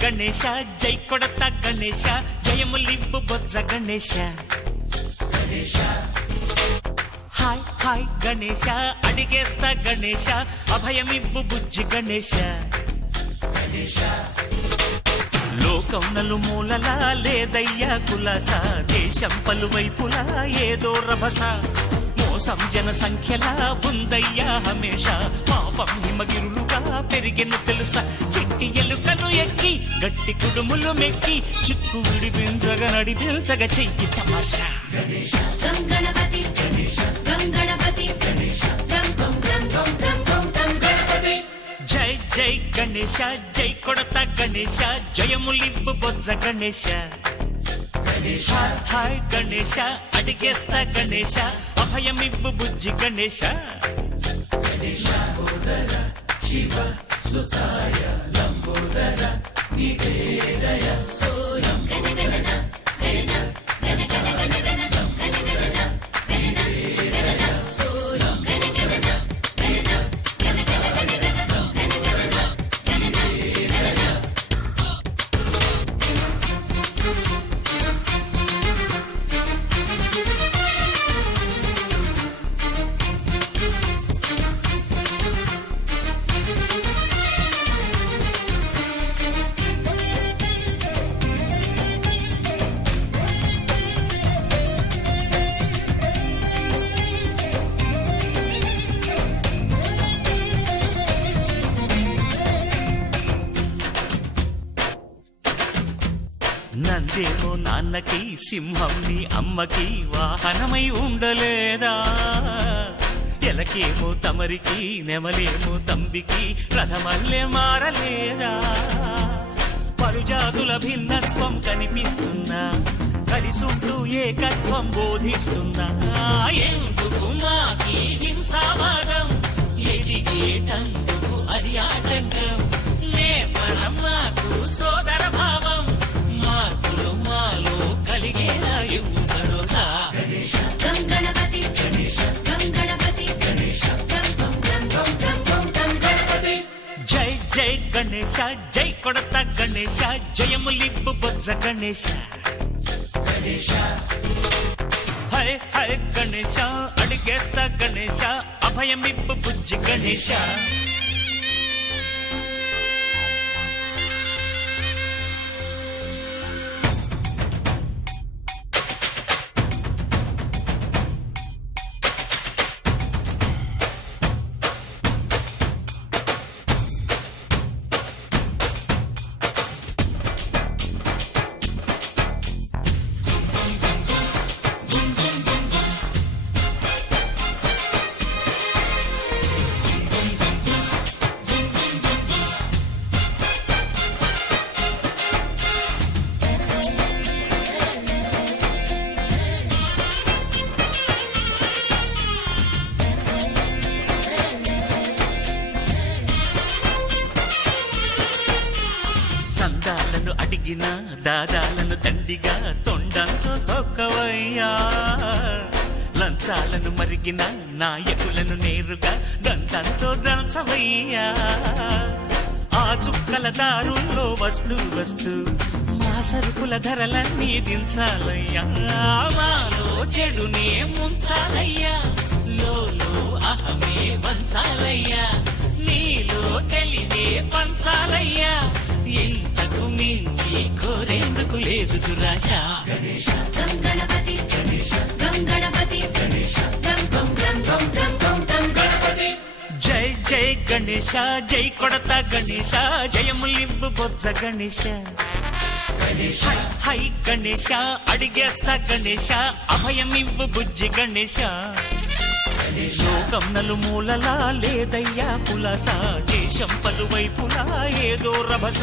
గణేశ జై కొడత గణేశ జయములివ్వు బొజ్జ Ganesha hi hi Ganesha అడిగేస్తా Ganesha అభయమివ్వు బుజ్జి గణేశ లోకం నలుమూలలా లేదయ్యా కులాస దేశం పలువైపులా ఏదో రభస మోసం జన సంఖ్యలా ఉందయ్యా హమేష పాపం హిమగిరులుగా పెరిగెను తెలుసా చిట్టి ఎలుకలు ఎక్కి గట్టి కుడుములు మెక్కి చిక్కు విడిపించగ నడిపించగ చెయ్యి తమాషా గణపతి గణపతి జై జై గణేశ జై కొడత గణేశ జయములివ్వు బొజ్జ గణేశ హాయ్ గణేశ అడిగేస్తా గణేశ అభయమివ్వు బుజ్జి గణేశ శివ సుతాయ లంబోదర నివేదయ నందేమో నాన్నకి సింహం నీ అమ్మకి వాహనమై ఉండలేదా ఎలకేమో తమరికి నెమలేమో తంబికి రథమల్లే మారలేదా పలుజాతుల భిన్నత్వం కనిపిస్తున్నా కలిసుంటూ ఏకత్వం బోధిస్తున్నా ఎందుకు మాకి హింసావాదం ఎదిగేటందుకు అది ఆటంకం నేపరం మాకు సోదర భావం మార్పులు మాలో కలిగేలా ఇవ్వు భరోసా గణపతి గణపతి జై జై గణేశ జై కొడత గణేశ జయములివ్వు బొజ్జ గణేశ హై హై గణేశ అడిగేస్తా గణేశ అభయమివ్వు బుజ్జి గణేశ సందాలను అడిగిన దాదాలను తండిగా తొండంతో తొక్కవయ్యా లంచాలను మరిగిన నాయకులను నేరుగా దంతంతో దంచవయ్యా ఆ చుక్కల దారుల్లో వస్తూ వస్తూ మా సరుకుల ధరలన్నీ దించాలయ్యా మాలో చెడునే ముంచాలయ్యా లోలో అహమే వంచాలయ్యా నీలో తెలివే పంచాలయ్యా ఇంతకు మించి కోరేందుకు లేదు దురాశ గణపతి గణపతి జై జై గణేశ జై కొడత గణేశ జయములివ్వు బొజ్జ గణేశ హై గణేశ అడిగేస్తా గణేశ అభయమివ్వు బుజ్జి గణేశ లోకం నలుమూలలా లేదయ్యా పులస దేశం పలువైపులా ఏదో రభస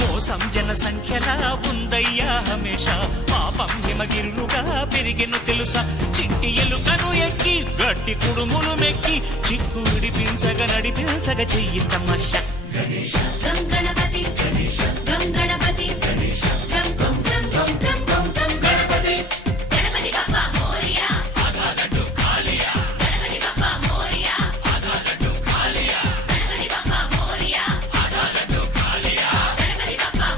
మోసం జన సంఖ్యలా ఉందయ్యా హమేష పాపం హిమగిరులుగా పెరిగెను తెలుసా చిట్టి ఎలుకను ఎక్కి గట్టి కుడుములు మెక్కి చిక్కు విడిపించగ నడిపించగ చెయ్యి తమాషా Ganapati Ganapati Ganapati Bappa Morya Ganapati Bappa Morya Ganapati Bappa Morya Ganapati Bappa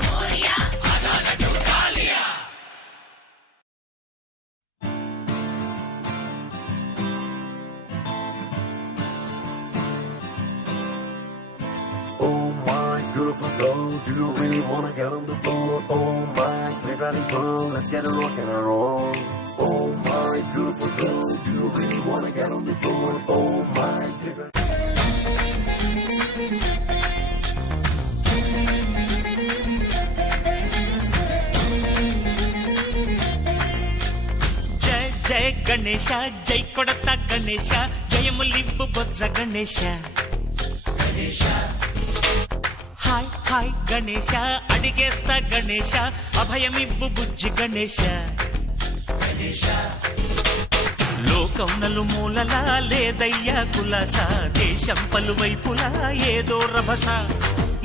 Do you really wanna get on the floor? Oh my, pretty girl, let's get a rock and a roll. Oh my beautiful girl, do you really wanna get on the floor? Oh my, pretty. జయ జయ గణేశ జై కొడత గణేశ జయములివ్వు బొజ్జ Ganesha hi hi Ganesha అడిగేస్తా Ganesha అభయమివ్వు బుజ్జి గణేశ లోకం నలుమూలలా లేదయ్యా కులాస దేశం పలువైపులా ఏదో రభస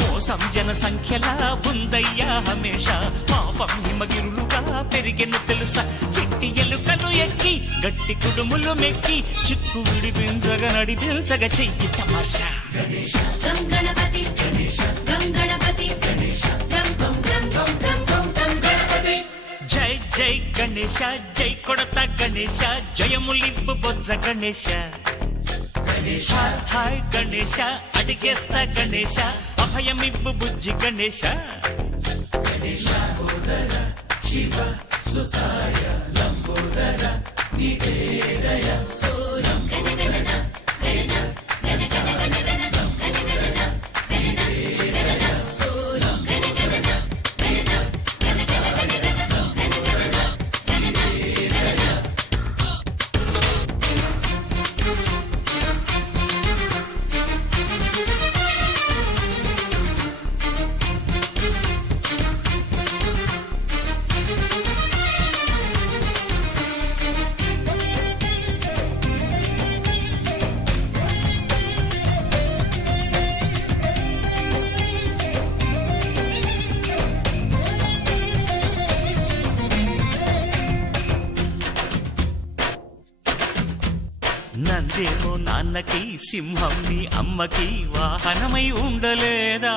మోసం జన సంఖ్యలా ఉందయ్యా హమేష పాపం హిమగిరులుగా పెరిగెను తెలుసా చిట్టి ఎలుకలు ఎక్కి గట్టి కుడుములు మెక్కి చిక్కు విడిపించగా నడిపించగా చెయ్యి తమాషా గం గణపతి గం గణపతి గం గం గం గం గం గం గం గణపతి జై జై గణేశ జై కొడత గణేశ జయములివ్వు బొజ్జ గణేశ హాయ్ హాయ్ గణేశ అడిగేస్తా గణేశ అభయమివ్వు బుజ్జి గణేశ గణగణన గణన గణ గణ గణ గణ గణగణన గణన గణన గణగణన గణన గణ గణ గణ గణ గణగణన గణన గణన నందేమో నాన్నకి సింహం నీ అమ్మకి వాహనమై ఉండలేదా